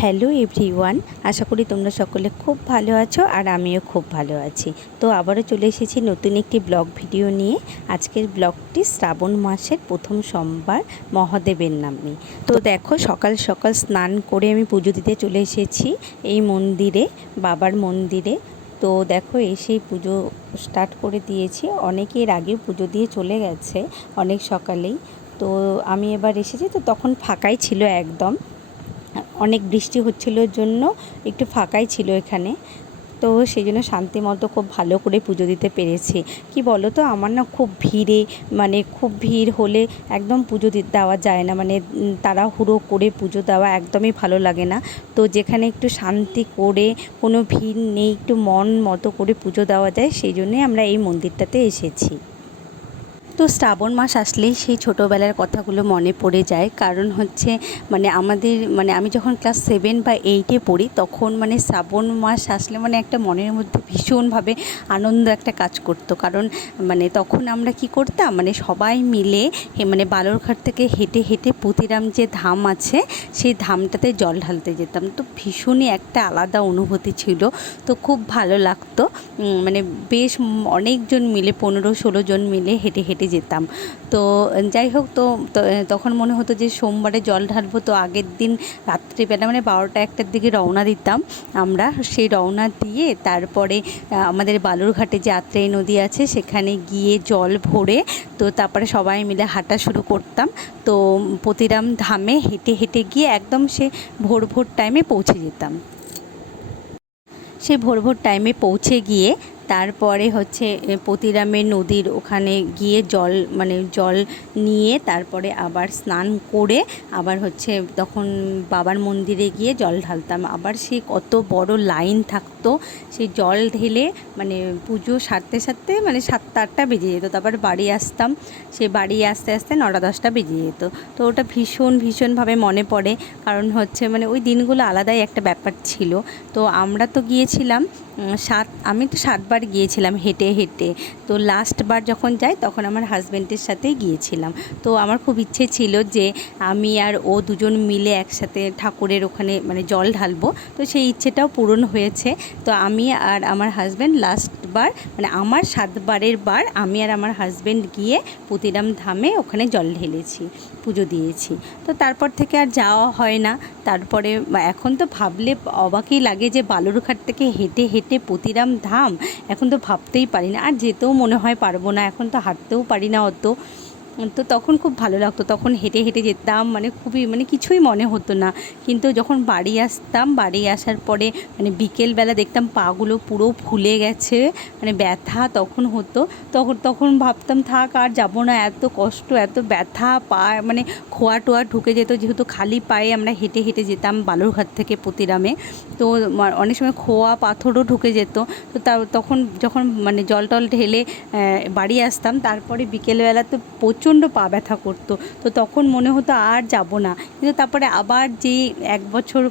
Hello everyone, আশা করি তোমরা সকলে খুব ভালো আছো আর আমিও খুব ভালো আছি। তো আবারও চলে এসেছি নতুন একটি ব্লগ ভিডিও নিয়ে। আজকের ব্লগটি শ্রাবণ মাসের প্রথম সোমবার মহাদেবের নামে। তো দেখো সকাল সকাল স্নান করে আমি পুজো দিতে চলে এসেছি এই মন্দিরে, বাবার মন্দিরে। তো দেখো এসেই পুজো স্টার্ট করে দিয়েছি। অনেকে এর আগে পুজো দিয়ে চলে গেছে অনেক সকালেই। তো আমি এবার এসেছি, তো তখন ফাঁকাই ছিল একদম। অনেক বৃষ্টি হচ্ছিলোর জন্য একটু ফাঁকাই ছিল এখানে। তো সেই জন্য শান্তি মতো খুব ভালো করে পুজো দিতে পেরেছি। কি বলো তো আমার না খুব ভিড়ে মানে খুব ভিড় হলে একদম পুজো দেওয়া যায় না। মানে তাড়াহুড়ো করে পুজো দেওয়া একদমই ভালো লাগে না। তো যেখানে একটু শান্তি করে, কোনো ভিড় নেই, একটু মন মতো করে পুজো দেওয়া যায়, সেই জন্যই আমরা এই মন্দিরটাতে এসেছি। তো শ্রাবণ মাস আসলেই সেই ছোটোবেলার কথাগুলো মনে পড়ে যায়। কারণ হচ্ছে মানে আমাদের মানে আমি যখন ক্লাস সেভেন বা এইটে পড়ি তখন মানে শ্রাবণ মাস আসলে মানে একটা মনের মধ্যে ভীষণভাবে আনন্দ একটা কাজ করতো। কারণ মানে তখন আমরা কি করতাম মানে সবাই মিলে মানে বালুরঘাট থেকে হেঁটে হেঁটে পুতিরাম যে ধাম আছে সেই ধামটাতে জল ঢালতে যেতাম। তো ভীষণই একটা আলাদা অনুভূতি ছিল। তো খুব ভালো লাগতো। মানে বেশ অনেকজন মিলে, পনেরো ষোলো জন মিলে হেঁটে হেঁটে যেতাম। তো, যাই হোক, তো তখন মনে হতো যে সোমবারে জল ঢালবো, তো আগের দিন রাত্রিবেলা মানে বারোটা একটার দিকে রওনা দিতাম আমরা। সেই রওনা দিয়ে তারপরে আমাদের বালুরঘাটে যে আত্রেয় নদী আছে, সেখানে গিয়ে জল ভরে, তো তারপরে সবাই মিলে হাঁটা শুরু করতাম। তো প্রতিরাম ধামে হেঁটে হেঁটে গিয়ে একদম সে ভোর ভোর টাইমে পৌঁছে যেতাম। সে ভোর ভোর টাইমে পৌঁছে গিয়ে তারপরে হচ্ছে পতিরামের নদীর ওখানে গিয়ে জল মানে জল নিয়ে তারপরে আবার স্নান করে আবার হচ্ছে তখন বাবার মন্দিরে গিয়ে জল ঢালতাম। আবার সে কত বড় লাইন থাকতো, সে জল ঢেলে মানে পুজো সারতে সারতে মানে সাতটা আটটা বেজে যেত। তারপর বাড়ি আসতাম, সে বাড়ি আসতে আসতে নটা দশটা বেজে যেত। তো ওটা ভীষণ, ভীষণভাবে মনে পড়ে। কারণ হচ্ছে মানে ওই দিনগুলো আলাদাই একটা ব্যাপার ছিল। তো আমরা তো গিয়েছিলাম সাত, আমি তো সাতবার গিয়েছিলাম হেঁটে হেঁটে। তো লাস্টবার যখন যাই, তখন আমার হাজব্যান্ডের সাথেই গিয়েছিলাম। তো আমার খুব ইচ্ছে ছিল যে আমি আর ও দুজন মিলে একসাথে ঠাকুরের ওখানে মানে জল ঢালবো। তো সেই ইচ্ছেটাও পূরণ হয়েছে। তো আমি আর আমার হাজব্যান্ড লাস্টবার মানে আমার সাতবারের বার আমি আর আমার হাজব্যান্ড গিয়ে পুতিরাম ধামে ওখানে জল ঢেলেছি, পুজো দিয়েছি। তো তারপর থেকে আর যাওয়া হয় না। তারপরে, এখন তো ভাবলে অবাকই লাগে যে বালুরঘাট থেকে হেঁটে হেঁটে পুতিরাম ধাম? এখন তো ভাবতেই পারি না। আর যেতেও মনে হয় পারব না। এখন তো হাঁটতেও পারি না অত। তো তখন খুব ভালো লাগতো। তখন হেঁটে হেঁটে যেতাম মানে খুবই মানে কিছুই মনে হতো না। কিন্তু যখন বাড়ি আসতাম, বাড়ি আসার পরে মানে বিকেলবেলা দেখতাম পাগুলো পুরো ফুলে গেছে মানে ব্যথা তখন হতো। তখন তখন ভাবতাম, থাক, আর যাব না, এত কষ্ট, এত ব্যথা, পা মানে খোয়া টোয়া ঢুকে যেত, যেহেতু খালি পায়ে আমরা হেঁটে হেঁটে যেতাম বালুরঘাট থেকে প্রতিরামে। তো অনেক সময় খোয়া পাথরও ঢুকে যেত। তো তা, তখন যখন মানে জল টল ঢেলে বাড়ি আসতাম, তারপরে বিকেলবেলা তো প্রচণ্ড পা ব্যথা করতো। তো তখন মনে হতো আর যাব না। কিন্তু তারপরে আবার যে এক বছর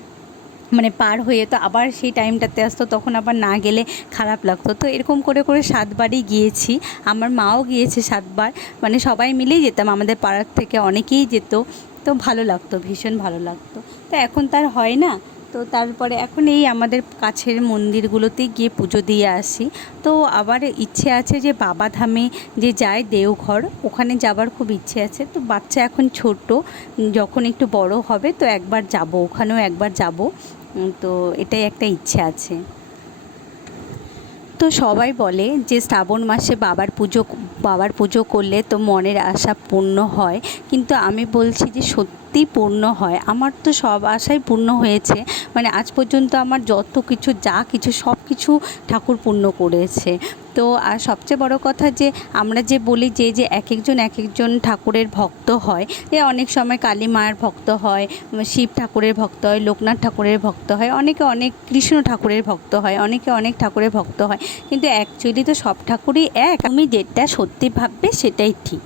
মানে পার হয়ে তো আবার সেই টাইমটাতে আসতো, তখন আবার না গেলে খারাপ লাগতো। তো এরকম করে করে সাতবারই গিয়েছি। আমার মাও গিয়েছে সাতবার। মানে সবাই মিলেই যেতাম। আমাদের পাড়ার থেকে অনেকেই যেত। তো ভালো লাগতো, ভীষণ ভালো লাগতো। তো এখন তার হয় না। তো তারপরে এখন এই আমাদের কাছের মন্দিরগুলোতে গিয়ে পুজো দিয়ে আসি। তো আবার ইচ্ছে আছে যে বাবা ধামে যে যায় দেওঘর, ওখানে যাবার খুব ইচ্ছে আছে। তো বাচ্চা এখন ছোট, যখন একটু বড় হবে তো একবার যাব, ওখানেও একবার যাব। তো এটাই একটা ইচ্ছে আছে। তো সবাই বলে যে শ্রাবণ মাসে বাবার পুজো বাবার পুজো করলে তো মনের আশা পূর্ণ হয়। কিন্তু আমি বলছি যে সত্যি পূর্ণ হয়। আমার তো সব আশাই পূর্ণ হয়েছে। মানে আজ পর্যন্ত আমার যত কিছু, যা কিছু, সব কিছু ঠাকুর পূর্ণ করেছে। তো, আর সবচেয়ে বড় কথা যে, আমরা যে বলি যে যে এক একজন এক একজন ঠাকুরের ভক্ত হয়, যে অনেক সময় কালী মায়ের ভক্ত হয় শিব ঠাকুরের ভক্ত হয়, লোকনাথ ঠাকুরের ভক্ত হয়, অনেকে অনেক কৃষ্ণ ঠাকুরের ভক্ত হয়, অনেকে অনেক ঠাকুরের ভক্ত হয়, কিন্তু অ্যাকচুয়ালি তো সব ঠাকুরই এক। আমি যেটা সত্যি ভাববে সেটাই ঠিক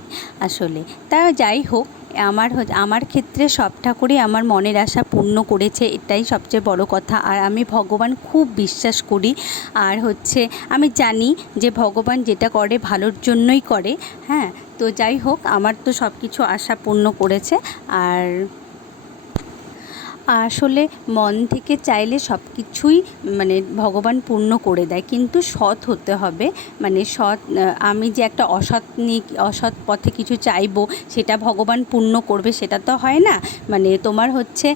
আসলে। তা যাই হোক আমার আমার ক্ষেত্রে সব ঠাকুরই আমার মনের আশা পূর্ণ করেছে, এটাই সবচেয়ে বড় কথা। আর আমি ভগবান খুব বিশ্বাস করি। আর হচ্ছে আমি জানি যে ভগবান যেটা করে ভালোর জন্যই করে হ্যাঁ? তো যাই হোক, আমার তো সব কিছু আশা পূর্ণ করেছে। আর আসলে মন থেকে চাইলে সব কিছুই মানে ভগবান পূর্ণ করে দেয়। কিন্তু সৎ হতে হবে। মানে সৎ আমি যে একটা অসৎ নিয়ে অসৎ পথে কিছু চাইব, সেটা ভগবান পূর্ণ করবে, সেটা তো হয় না। মানে তোমার হচ্ছে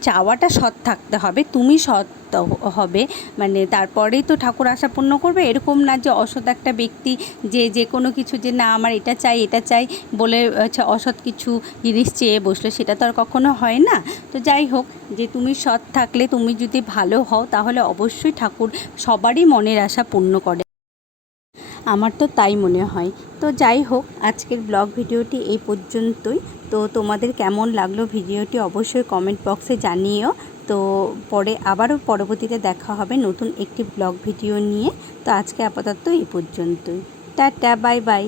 চাওয়াটা সৎ থাকতে হবে। তুমি সৎ হ- হবে। মানে তারপরেই তো ঠাকুর আশা পূর্ণ করবে। এরকম না যে অসৎ একটা ব্যক্তি যে যে কোনো কিছু যে, না, আমার এটা চাই এটা চাই বলে হচ্ছে অসৎ কিছু জিনিস চেয়ে বসল সেটা তো আর কখনো হয় না। তো যাই হোক, যে তুমি সৎ থাকলে তুমি যদি ভালো হও, তাহলে অবশ্যই ঠাকুর সবারই মনের আশা পূর্ণ করে। আমার তো তাই মনে হয়। তো যাই হোক, আজকের ব্লগ ভিডিওটি এই পর্যন্তই। তো তোমাদের কেমন লাগল ভিডিওটি অবশ্যই কমেন্ট বক্সে জানিও। তো পরে আবারও পরবর্তীতে দেখা হবে নতুন একটি ব্লগ ভিডিও নিয়ে। তো আজকে আপাতত এই পর্যন্তই। Tata, bye bye.